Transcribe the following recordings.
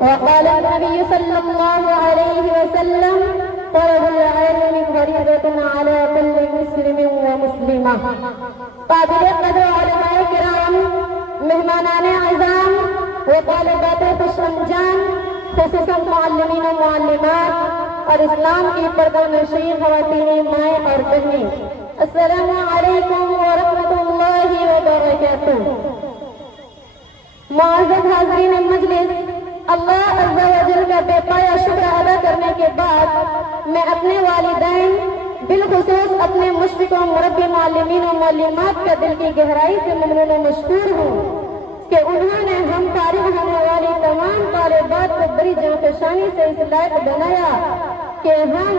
وقال النبي صلى الله عليه وسلم طلب العلم فريضة على كل مسلم ومسلمة. قابل قدر علماء کرام، مہمانان اعظام و طالبات خوش انجام، خصوصاً معلمین و معلمات اور اسلام کی پردہ نشین خواتین مائیں اور بہنیں، السلام علیکم ورحمۃ اللہ وبرکاتہ. معزز حاضرین مجلس، اللہ عز و جل کا بے پایا شکر ادا کرنے کے بعد میں اپنے والدین بالخصوص اپنے مشفق و مربی معلمین و معلمات کا دل کی گہرائی سے ممنون و مشکور ہوں کہ انہوں نے ہم فارغ ہونے والی تمام طالبات کو بڑی جانفشانی سے اس لائق بنایا کہ ہم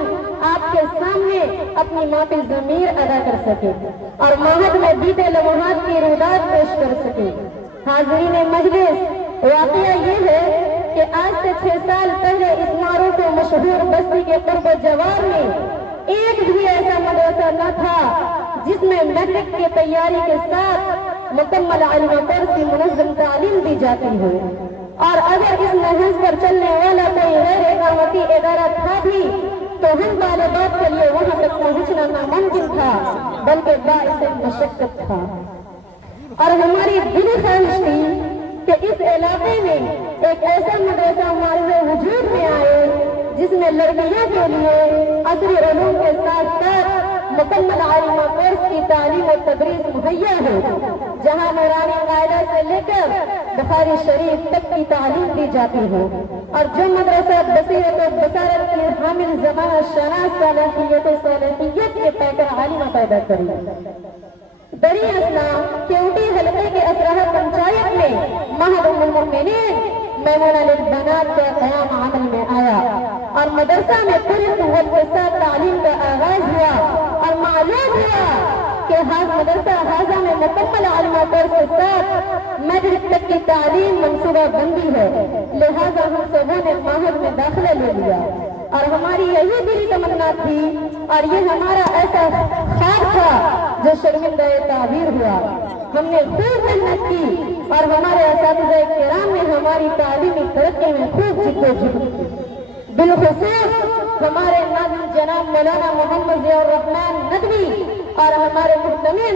آپ کے سامنے اپنی محفل ضمیر ادا کر سکیں اور معہد میں بیتے لمحات کی رودات پیش کر سکیں. حاضرین مجلس، واقعہ یہ ہے کہ آج سے 6 سال پہلے اس معروف و مشہور بستی کے قرب جوار میں ایک بھی ایسا مدرسہ نہ تھا جس میں میٹرک کی تیاری کے ساتھ مکمل علم کورس کی منظم تعلیم دی جاتی ہو، اور اگر اس نہج پر چلنے والا کوئی غیر اقامتی ادارہ تھا بھی تو ہم طالبات کے لیے وہاں تک پہنچنا ناممکن تھا بلکہ باعث مشقت تھا. اور ہماری دلی خواہش تھی کہ اس علاقے میں ایک ایسا مدرسہ معرض وجود میں آئے جس میں لڑکیوں کے لیے عصری علوم کے ساتھ ساتھ مکمل عالمہ کورس کی تعلیم و تدریس مہیا ہو، جہاں نورانی قاعدہ سے لے کر بخاری شریف تک کی تعلیم دی جاتی ہو، اور جو مدرسہ بصیرت و بصارت کی حامل زمانہ شناس صلاحیت و صلاحیت کے پیکر عالمہ پیدا کری. بڑی اسلام کیوٹی حلقے کے اسرہ پنچایت میں معہد ام المؤمنین میمونہ للبنات کا قیام عمل میں آیا اور مدرسہ میں پوری قوت کے ساتھ تعلیم کا آغاز ہوا، اور معلوم ہوا کہ مدرسہ حاضہ میں مکمل علمہ کورس کے ساتھ میٹرک تک کی تعلیم منصوبہ بندی ہے، لہذا ہم سبوں نے معہد میں داخلہ لے لیا. اور ہماری یہی دلی تمنا تھی اور یہ ہمارا ایسا خواب تھا جو شرمندہ تعبیر ہوا. ہم نے خوب محنت کی اور ہمارے اساتذہ کرام نے ہماری تعلیمی ترقی میں خوب جدوجہد کی. بالخصوص ہمارے ناظم جناب مولانا محمد ضیاء الرحمن ندوی اور ہمارے محتمم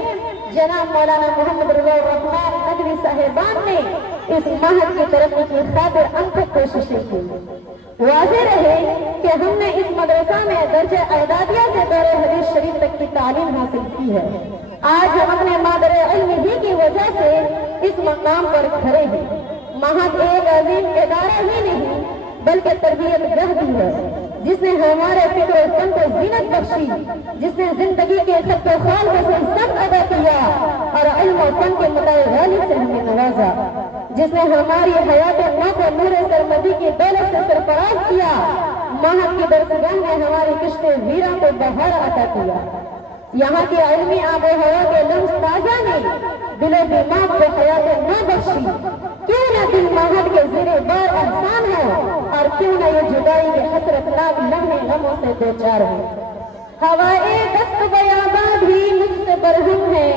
جناب مولانا محمد رضا الرحمن ندوی صاحبان نے اس معہد کی ترقی کی خاطر انتھک کوششیں کی. واضح رہے کہ ہم نے اس مدرسہ میں درجہ اعدادیہ سے دور حدیث شریف تک کی تعلیم حاصل کی ہے. آج ہم اپنے مادر علم ہی کی وجہ سے اس مقام پر کھڑے ہیں. معہد ایک عظیم ادارہ ہی نہیں بلکہ تربیت گاہ بھی ہے جس نے ہمارے فکر و فن کو زینت بخشی، جس نے زندگی کے خط و خال کو سب ادا کیا اور علم و فن کے متاع غالی سے ہمیں نوازا، جس نے ہماری حیات نو کو نور سرمدی کی دولت سے سرفراز کیا. معہد کی درسگاہ نے ہماری کشت ویراں کو بہار عطا کیا. یہاں کی علمی آب و ہوا کے لمس تازہ نے دل و دماغ کو حیات نو بخشی. کیوں نہ دل معہد کے زیر بار احسان ہو اور کیوں نہ یہ جدائی کے حسرت ناک لمحے غموں سے دو چار ہو. ہوائے دست بیاباں بھی مجھ سے برہم ہے،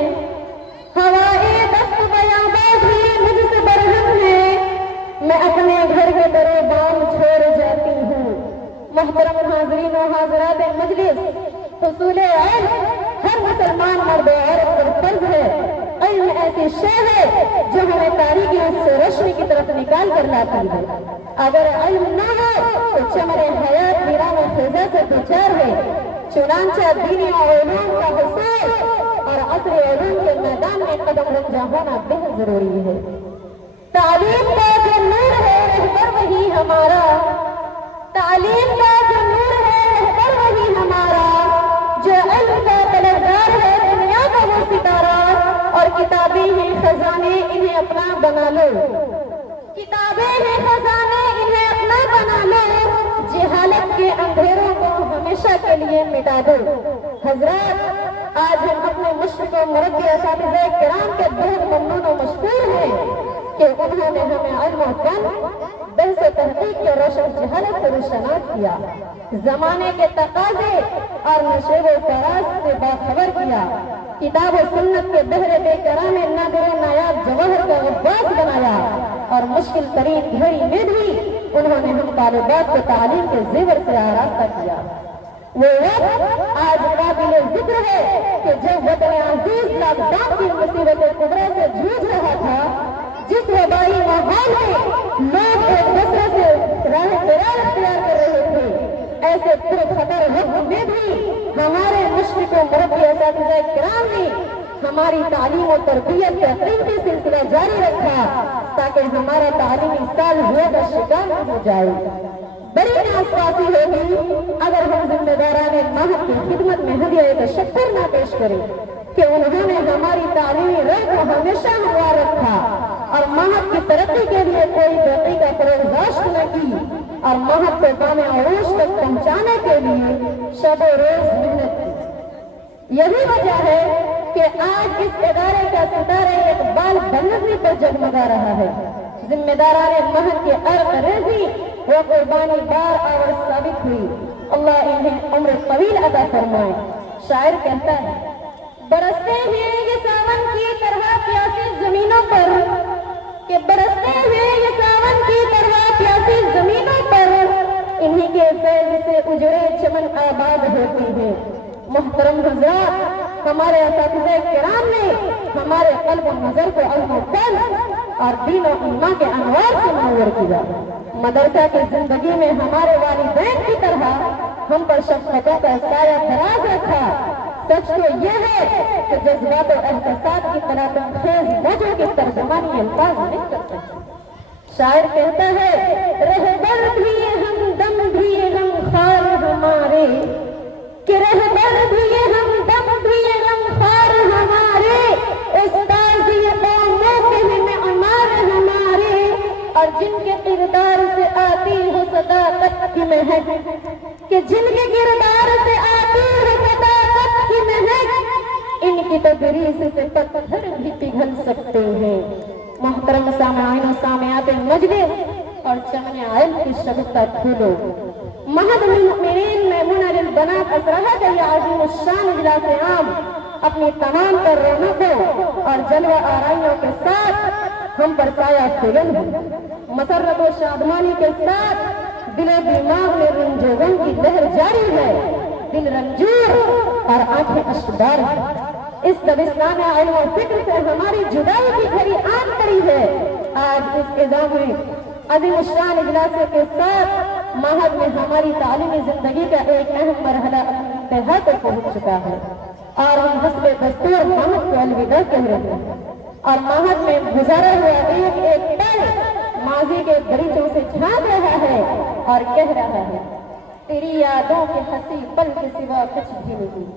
ہوائے دست بیاباں بھی مجھ سے برہم ہے، میں اپنے گھر کے درو بام چھوڑ جاتی ہوں. محترم حاضرین و حاضرات مجلس، حصول علم ہر مسلمان مرد و عورت پر فرض ہے. علم ایسی شے ہے جو ہمیں تاریکیوں سے روشنی کی طرف نکال کر لاتی ہے. اگر علم نہ ہو تو چمن حیات ویران و خزاں سے دوچار ہے. چنانچہ دینی علوم کا حصول اور عصری علوم کے میدان میں قدم رنجہ ہونا بہت ضروری ہے. تعلیم کا جو نور ہے رہبر وہی ہمارا، تعلیم کا جو نور ہے رہبر وہی ہمارا، جو علم کا طلبگار ہے دنیا کا وہ ستارہ، اور کتابیں ہیں خزانے انہیں اپنا بنا لو، کتابیں ہیں خزانے انہیں اپنا بنا لو، جہالت کے اندھیروں کو ہمیشہ کے لیے مٹا دو۔ حضرات، آج ہم اپنے مشرق و مربی اساتذہ کرام کے بہت ممنون و مشکور ہیں کہ انہوں نے ہمیں علم و فن، بحث و تحقیق کے روشن جہالت سے روشناس کیا، زمانے کے تقاضے اور نشیب و فراز سے باخبر کیا، کتاب و سنت کے بحر بے کرام نادر و نایاب جواہر کا غباس بنایا، اور مشکل ترین گھڑی میں بھی انہوں نے ہم طالبات کو تعلیم کے زیور سے آراستہ کیا۔ وہ وقت آج قابل ذکر ہے کہ جب وطن عزیز لاک ڈاؤن کی مصیبت کبریٰ سے جوجھ رہا تھا، جس وبائی ماحول میں لوگ ایک دوسرے سے راہ فرار اختیار کر رہے تھے، ایسے پرخطر وقت میں بھی ہمارے مشرق و مربی اساتذہ کرام نے ہماری تعلیم و تربیت کا قیمتی سلسلہ جاری رکھا تاکہ ہمارا تعلیمی سال زیادہ شکار نہ ہو جائے۔ بڑی ناسپاسی ہوگی اگر ہم ذمہ داران مہد کی خدمت میں ہدیہ تشکر نہ پیش کریں کہ انہوں نے ہماری تعلیمی راہ کو ہمیشہ ہموار رکھا اور مہد کی ترقی کے لیے کوئی ترقی کا فروغ نہ کی، اور مہد کو کام عروج تک پہنچانے کے لیے شب و روز محنت کی۔ یہی وجہ ہے کہ آج اس ادارے کا ستارہ اقبال بلندی پر جگمگا رہا ہے۔ ذمہ داران مہد کے عرق ریزی وہ قربانی بار اور ثابت ہوئی، اللہ انہیں عمر طویل عطا فرمائے۔ شاعر کہتا ہے، برستے ہیں یہ ساون کی طرح پیاسی زمینوں پر، کہ برستے ہیں یہ ساون کی طرح پیاسی زمینوں پر، انہی کے فیض سے اجڑے چمن آباد ہوتی ہیں۔ محترم حضرات، ہمارے اساتذہ کرام نے ہمارے قلب و نظر کو علم و فن اور دین و ایمان کے انوار سے منور کیا۔ مدرسہ کی زندگی میں ہمارے والدین کی طرح ہم پر شفقتوں کا سایہ دراز رکھا۔ سچ تو یہ ہے کہ جذبات و احساسات کی تلاطم خیز موجوں کی ترجمانی الفاظ نہیں کر سکتے۔ شاعر کہتا ہے، رہبر بھی ہمدم بھی غمخوار ہمارے، کہ رہبر بھی ہمدم بھی غمخوار ہمارے، استاذی قوموں کے معمار ہمارے، اور جن کے کردار سے آتی ہو صداقت کی مہک، کہ جن کے کردار سے آتی ہو صداقت کی مہک، ان کی تدریس سے پتھر بھی پگھل سکتے ہیں۔ محترم سامعین و سامعات مجلس اور چمن علم کی شبکہ کھولو۔ مہد المؤمنین میمونہ للبنات اسرہا کا یہ عظیم الشان اجلاس عام اپنی تمام تر رونقوں اور جلوہ آرائیوں کے ساتھ ہم پر سایہ فگن ہے۔ مسرت و شادمانی کے ساتھ دل و دماغ میں رنج و غم کی لہر جاری ہے، دل رنجور اور آنکھیں اشکبار ہیں۔ اس دبستان علم و فکر سے ہماری جدائی کی گھڑی آن کری ہے۔ آج اس اعزام میں عظیم الشان اجلاس کے ساتھ مہد میں ہماری تعلیمی زندگی کا ایک اہم مرحلہ انتہا کو پہنچ چکا ہے، اور ہم حسب دستور مہد کو الوداع کہہ رہے ہیں، اور مہد میں گزارا ہوا ایک ایک پل ماضی کے دریچوں سے جھانک رہا ہے اور کہہ رہا ہے، تیری یادوں کے ہنسی پل کے سوا کچھ بھی نہیں،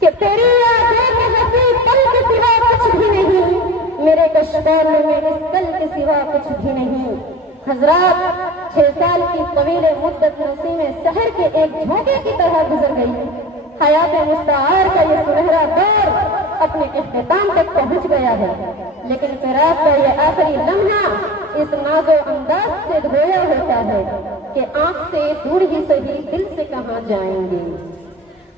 کہ تیری یادوں کے ہنسی پل کے سوا کچھ بھی نہیں، میرے کشکول میں اس پل کے سوا کچھ بھی نہیں۔ حضرات، 6 سال کی طویل مدت نسیم سحر کے ایک جھونکے کی طرح گزر گئی۔ حیات مستعار کا یہ سنہرا دور اپنے اختتام تک پہنچ گیا ہے، لیکن فراق کا یہ آخری لمحہ اس ناز و انداز سے دھویا ہوتا ہے کہ آنکھ سے دور ہی صحیح دل سے کہاں جائیں گے،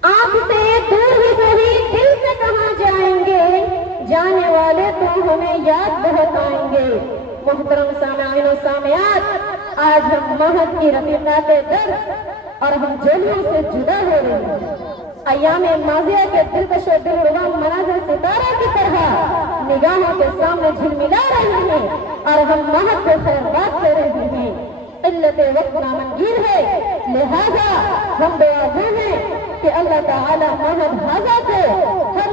آنکھ سے دور ہی صحیح دل سے کہاں جائیں گے، جانے والے تو ہمیں یاد بہت آئیں گے۔ محترم سامعین و سامعات، آج ہم مہد کی رفیقات درس اور ہم جولیوں سے جدا ہو رہے ہیں۔ ایام ماضیہ کے دلکش و دلربا مناظر ستارہ کی طرح نگاہوں کے سامنے جھلملا رہے ہیں، اور ہم مہد کو خیرباد کر رہے ہیں۔ علت وقت نامنگیر ہے، لہذا ہم دعا گو ہیں کہ اللہ تعالی مہد حاضہ کو ہر